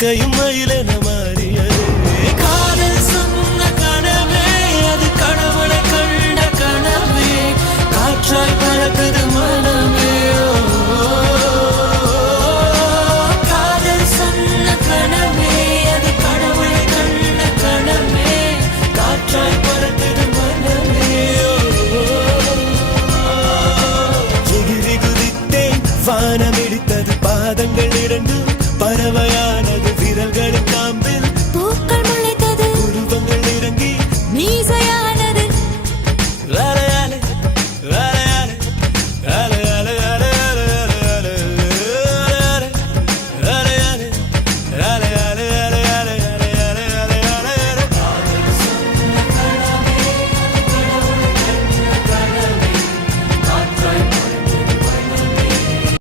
இறக்கையும் மயிலென மாறியது. காதல் சொன்ன கனவே அது கடவுளை கண்ட கனவே, காற்றாய் பறக்குது மனமே. காதல் சொன்ன கனவே அது கடவுளை கண்ட கனவே, காற்றாய் பறக்குது மனமே. எகிரி குதித்தேன், வானம் இடித்தது, பாதங்கள் இரண்டும் பறவையானது.